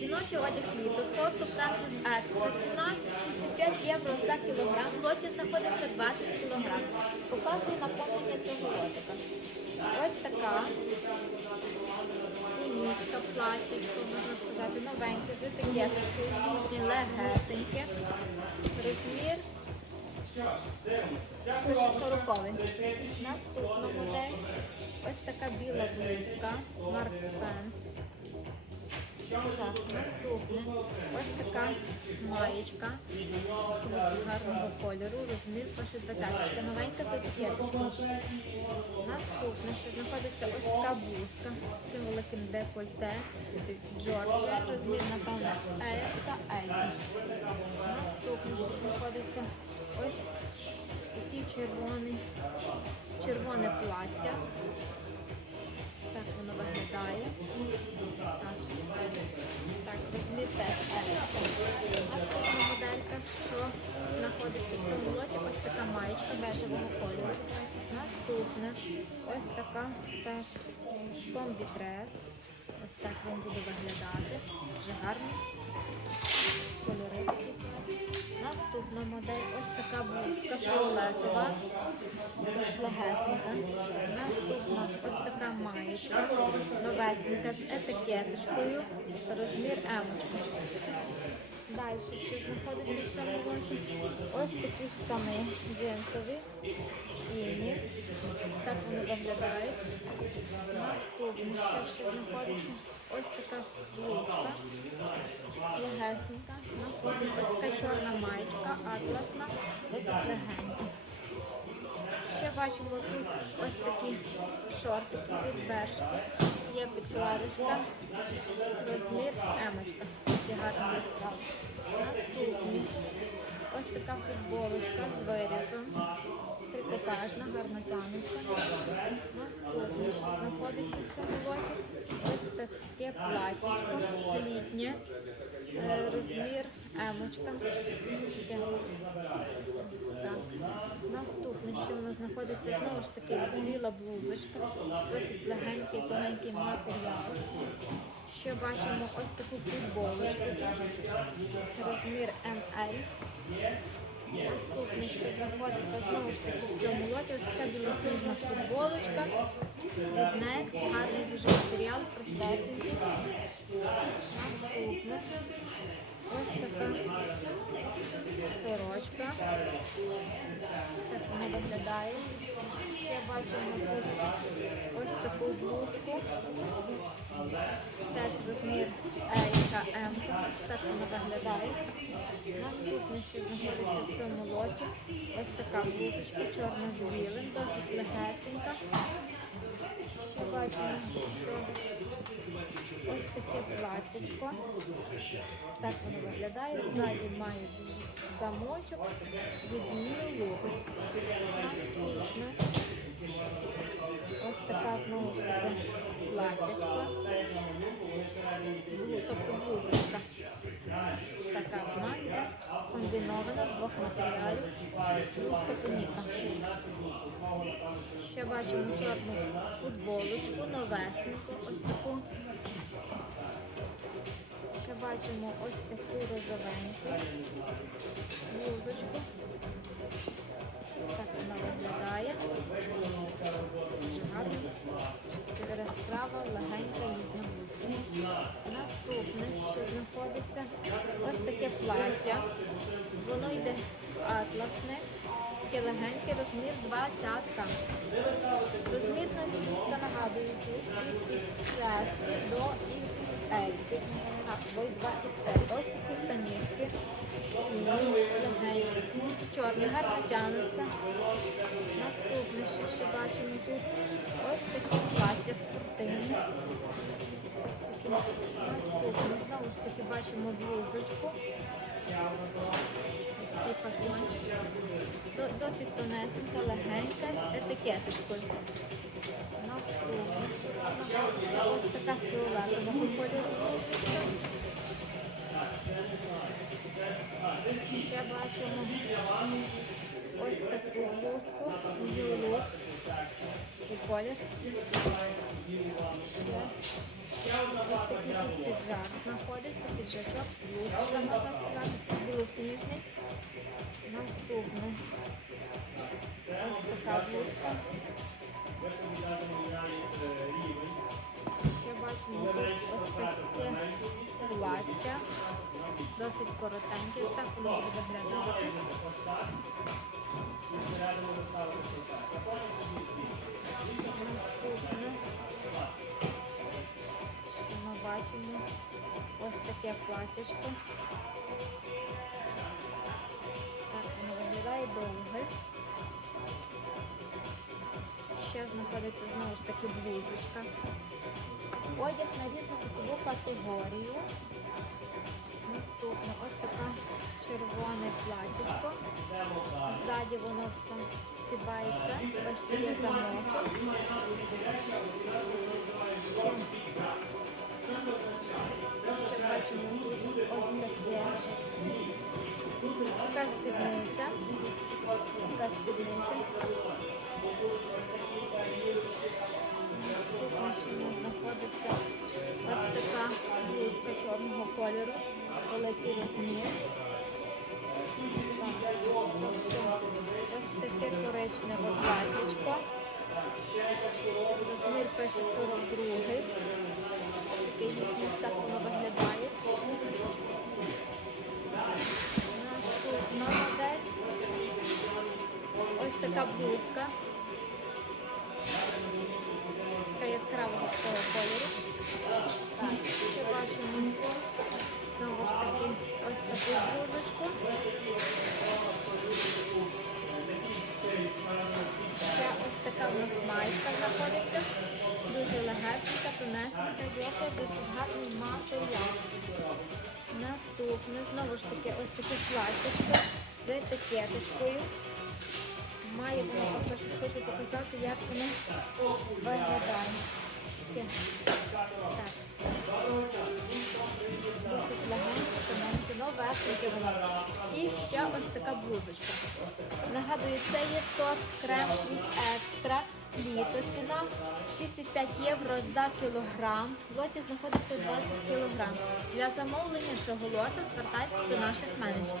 Жіночий одяг літо, сорту Крантус Екстра. Ціна 65 євро за кілограм. В лоті знаходиться 20 кілограм. Показую наповнення цього лотика. Ось така тунічка, платтячко, можна сказати, новеньке, з етикеточкою, рівні, легесеньке. Розмір Лише 40 Наступна модель. Ось така біла блузка. Марк Спенс. Так, наступне. Ось така маєчка з гарного кольору. Розмір пише 20. Новенька етикеткою. Наступне, що знаходиться ось така блузка з таким великим декольте. Джорджія. Розмір, напевно, L та L. Наступне, що знаходиться ось такий червоний, червоне плаття. Ось так воно виглядає. Ось Так, так розмір теж L. Наступна моделька, що знаходиться в цьому лоті, ось така маєчка бежевого кольору. Наступне, ось така теж комбі-дрес. Ось так він буде виглядати. Вже гарний кольори. Наступна модель ось така блузка фіолетова, теж легесенька. Наступна ось така маєчка, новесенька з етикеточкою, розмір емочка. Далі, що знаходиться в цьому лоті? Ось такі штани джинсові, скіні. Так вони виглядають. Наступне, що ще знаходиться? Ось така блузка, легесенька. Наступна ось така чорна маєчка, атласна, досить легенька. Ще бачимо тут ось такі шортики від бершки. Є підкладочка, розмір емочка. Такі гарні яскраві. Наступні. Ось така футболочка з вирізом. Трикотажна, гарна пам'ятка. Наступне, що знаходиться в лоті. Ось таке платтячко літнє. Е, Розмір емочка. Ось таке. Так. Що нас знаходиться знову ж таки біла блузочка, досить легенький, тоненький матеріал. Ще бачимо ось таку футболочку, розмір ML. Наступне, що знаходиться знову ж таки в цьому лоті, ось така білосніжна футболочка від Next, гарний дуже матеріал, простесенький. Наступне. Ось така сорочка. Так вона виглядає. Ще бачимо ось таку блузку. Теж розмір та M. Так вона виглядає. Наступне, що знаходиться в цьому лоті, ось така блузочка, чорна з білим, досить легесенька. Бачимо, що ось таке платтячко. Так воно виглядає. Ззаді має замочок від New Наступне. Ось така знову ж таки платтячко. Блу- Тобто блузочка. Ось така вона йде комбінована з двох матеріалів. Блузка туніка. Ще бачимо чорну футболочку, новесеньку, ось таку. Ще бачимо ось таку розовеньку блузочку. Таке плаття. Воно йде атласне, таке легеньке, розмір 20. Розмірна сітка, нагадую, від XS до XL. Ось 2 XL. Ось такі штанішки. І легенькі. Чорні, гарно тянуться. Наступне, що ще бачимо тут, ось таке плаття спортивне. Знову ж таки бачимо блузочку. Ось такий фасончик. До- Досить тонесенька, легенька, з етикеточкою. Ось така фіолетового кольору блузочка. Ще бачимо ось таку блузку, юлу і колір. Ще піджак знаходиться, піджачок, блузочка, можна сказати, білосніжний. Наступне. Ось така блузка. Ще бачимо ось таке плаття. Досить коротеньке, так воно буде виглядати. Наступне. Таке платячко. Так воно виглядає довге. Ще знаходиться знову ж таки блузочка. Одяг на різну вікову категорію. Наступне ось така червоне платічко. Ззаді воно стібається, бачите, є замочок. Така спідниця. Наступне, що знаходиться ось така блузка чорного кольору, великий розмір. Ще? Ось таке коричневе платічко. Розмір пише 42. Такий їхній так Ось така блузка. Така яскравого такого кольору. Так, ще бачимо знову ж таки ось таку блузочку. Ще ось така в нас майка знаходиться. Дуже легесенька, тонесенька, йока, досить гарний матеріал. Наступне, знову ж таки, ось таке платтячко з етикеточкою. Має воно пасочок, хочу показати, як воно виглядає. Так. Досить легеньке, тоненьке, новесеньке. І ще ось така блузочка. Нагадую, це є сорт крем плюс екстра. Літо ціна 6,5 євро за кілограм. В лоті знаходиться 20 кілограм. Для замовлення цього лота звертайтеся до наших менеджерів.